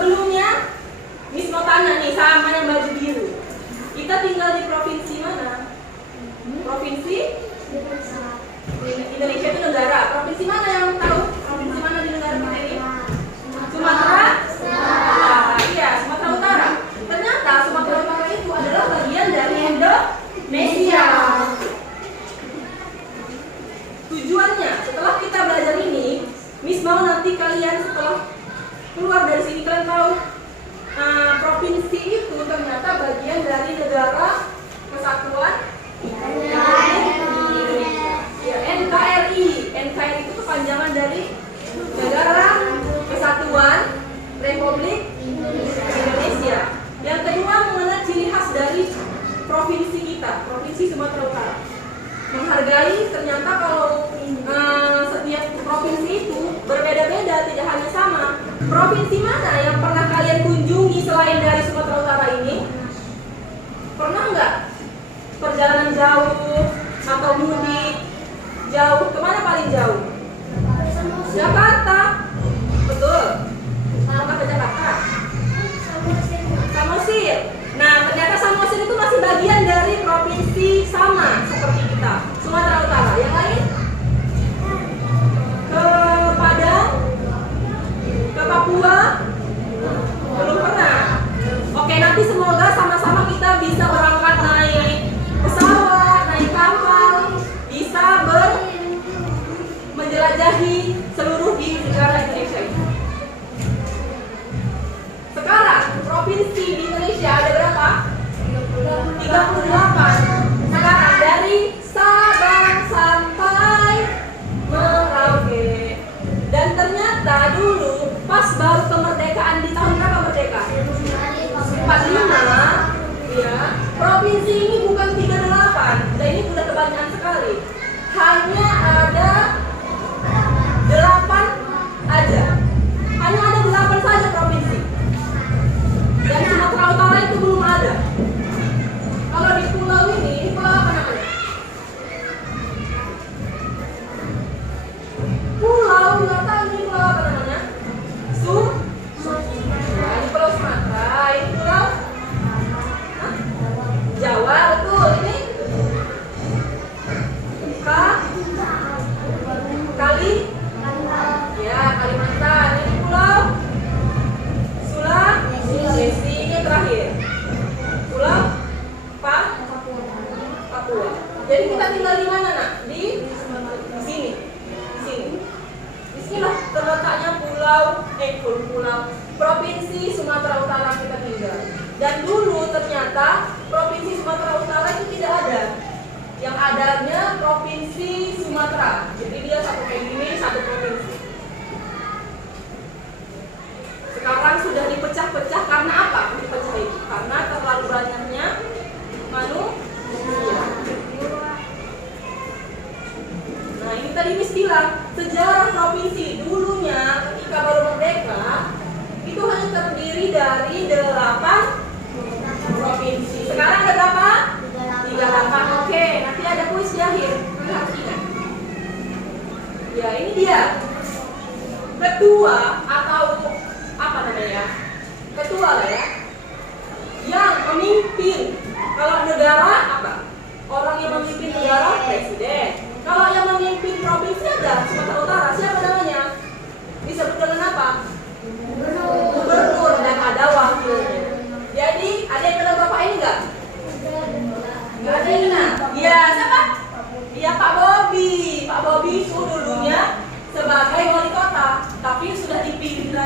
Sebelumnya, Miss mau tanya nih sama yang baju biru. Kita tinggal di provinsi mana? Provinsi? Indonesia itu negara. Provinsi mana yang tahu? Provinsi mana di negara kita ini? Sumatera? Iya, Sumatera Utara. Ternyata Sumatera Utara itu adalah bagian dari Indonesia. Tujuannya, setelah kita belajar ini, Miss mau nanti kalian setelah keluar dari sini kalian tahu provinsi itu ternyata bagian dari negara kesatuan Indonesia. Ya, NKRI. NKRI itu kepanjangan dari Negara Kesatuan Republik Indonesia. Yang kedua mengenai ciri khas dari provinsi kita, provinsi Sumatera Utara. Menghargai ternyata kalau setiap provinsi itu berbeda-beda, tidak hanya sama. Provinsi mana yang pernah kalian kunjungi selain dari Sumatera Utara ini? Pernah nggak perjalanan jauh atau mudik jauh? Kemana paling jauh? Jakarta. Betul. Sama ke Jakarta. Samosir. Nah, ternyata Samosir itu masih bagian dari provinsi sama seperti kita, Sumatera Utara. Yang lain? Ke Padang? Ke Papua? Belum pernah. Oke, nanti semoga sama-sama kita bisa berangkat naik pesawat, naik kapal, bisa menjelajahi seluruh di negara Indonesia ini. Sekarang provinsi di Indonesia ada berapa? 38. Sekarang dari Sabang sampai Merauke. Dan ternyata dulu pas baru kemerdekaan di tahun berapa merdeka? 45. Ya, provinsi ini bukan 38. Dan ini sudah kebanyakan sekali. Hanya ada 8 aja. Hanya ada 8 saja provinsi. Dan Sumatera Utara itu belum ada. Kalau di pulau ini pulau apa namanya? Pulau, nggak tahu ini pulau apa namanya? Nah, ini pulau Sumatera, ini pulau Jawa, betul. Ini Kali ya, Kalimantan. Ini pulau Sulawesi, ini terakhir pulau Papua. Jadi kita tinggal di mana, nak? Di sini. Di sinilah terletaknya pulau Provinsi Sumatera Utara kita tinggal. Dan dulu ternyata Provinsi Sumatera Utara itu tidak ada. Yang adanya Provinsi Sumatera. Jadi dia satu kayak gini, satu provinsi. Sekarang sudah dipecah-pecah karena apa? Dipecah itu karena terlalu banyaknya manusia. Nah, ini tadi Miss bilang sejarah provinsi dulunya ketika baru merdeka itu hanya terdiri dari 8 provinsi. Sekarang ada berapa? 38. Oke, nanti ada kuis di akhir. Kalian harus ingat. Ya, ini dia. Ketua atau apa namanya? Ketua lah ya. Yang memimpin. Kalau negara apa? Orang yang memimpin negara presiden. Kalau yang memimpin provinsi ada Sumatera Utara. Siapa namanya? Disebut dengan apa? Gubernur dan ada wakilnya. Jadi ada yang kenal bapak ini nggak? Nggak ada yang kenal. Iya, siapa? Iya, Pak Bobi. Pak Bobi itu dulunya sebagai wali kota, tapi sudah dipilih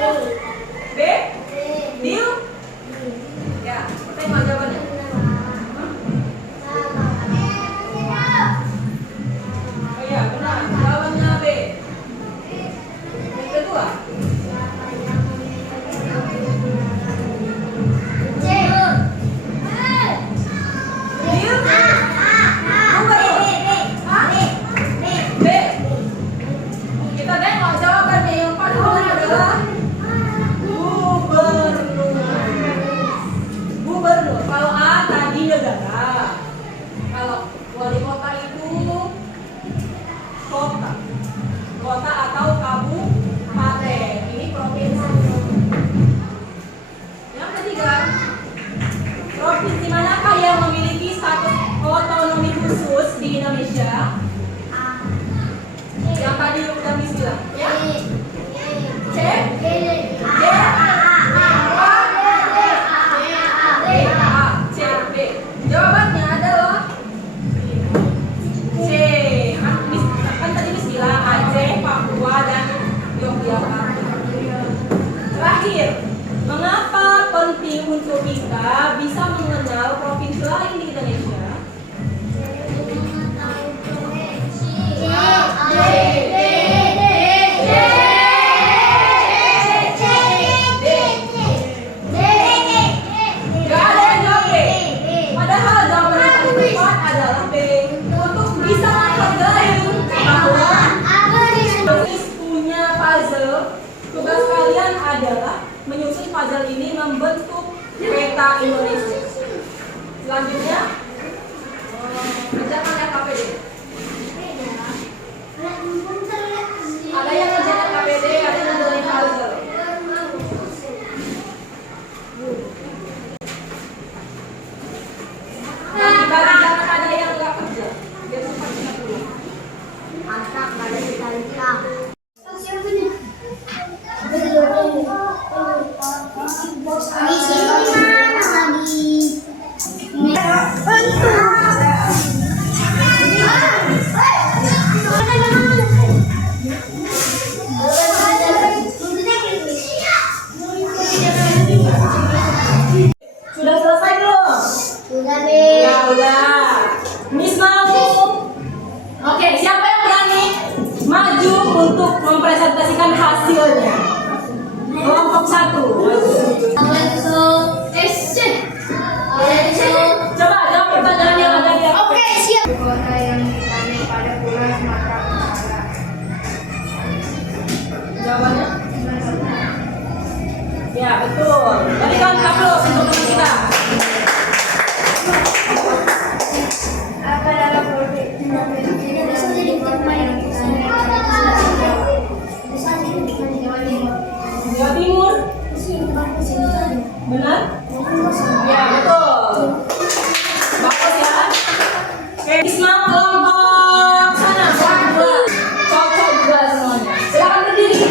B. Dil. Ya, pertanyaan jawabannya. Oh iya, benar. Jawabannya B. Yang kedua. Kota atau kabupaten. Ini provinsi. Yang ketiga, provinsi manakah yang memiliki status otonomi khusus di Indonesia? Yang tadi udah bilang, ya? C, D, A, C, B. Jawabannya adalah C. Kan tadi Miss bilang Aceh, Papua, dan Yogyakarta. Terakhir, mengapa penting untuk kita bisa mengenal provinsi lain di Indonesia? Gak ada yang jawab B. Padahal jawaban yang paling tepat adalah B. Untuk bisa menghargai bahwa punya puzzle, tugas kalian adalah menyusun puzzle ini membentuk peta Indonesia. Selanjutnya, kerjakan KPD. Ada yang kerjakan KPD, ada yang kerjakan puzzle. Bagi jangan ada yang nggak kerja, biar sempat kita dulu. Mantap, ada kita. Di sini mana lagi? Sudah selesai belum? Sudah deh. Ya udah. Miss mau. Oke, siapa yang berani maju untuk mempresentasikan hasilnya? Kelompok 1. Coba jawab pertanyaan yang ada di atas. Oke, siap. Kota yang ditanam pada Pulau Sumatera Utara. Jawabannya? Ya, betul. Berikan aplaus untuk teman kita. Apa adalah provinsi kota yang ditanam pada Jawa Timur. Benar? Ya, betul. Bagus ya. Oke, Isma kelompok sana. Cocok juga semuanya. Silakan berdiri.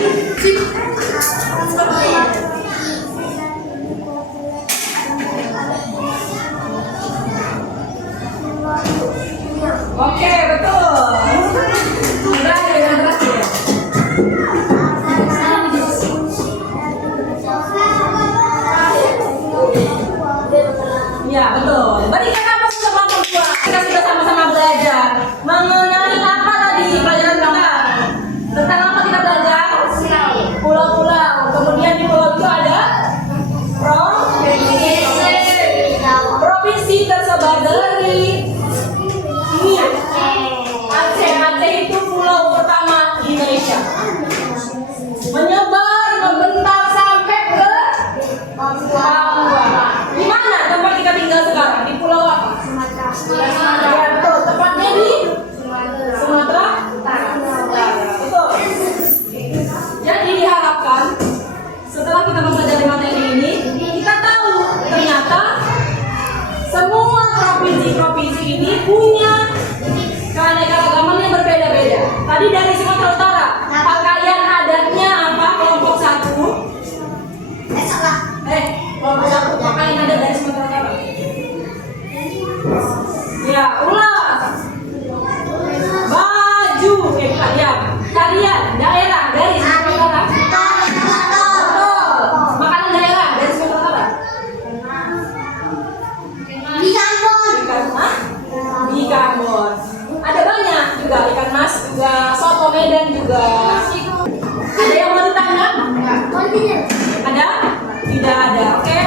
Oke, betul. Udah dengan terakhir. Ya, betul. Berikan apa untuk kelompok 2. Kita sudah sama-sama belajar mengenai apa tadi pelajaran kita. Tentang apa kita belajar? Pulau-pulau. Kemudian di pulau itu ada provinsi tersebar dari ini. Aceh. Aceh itu pulau pertama di Indonesia. Menyebar, membentang sampai ke Papua. Di mana tempat kita tinggal sekarang? Di pulau apa? Sumatera. Ya, betul. Tepatnya di Sumatera Utara. Betul. Jadi diharapkan setelah kita mempelajari materi ini, kita tahu ternyata semua provinsi-provinsi ini punya keanekaragaman yang berbeda-beda. Tadi dari Sumatera Utara, pakaian adatnya apa? Kelompok 1. Kelompok 1 pakaian adat dari Sumatera Utara. Ya, ulas. Baju, bukan ya. Tarian daerah dari Sumatera Utara. Medan juga. Ada yang mau ditanya? Enggak. Kontinen. Ada? Tidak ada. Oke.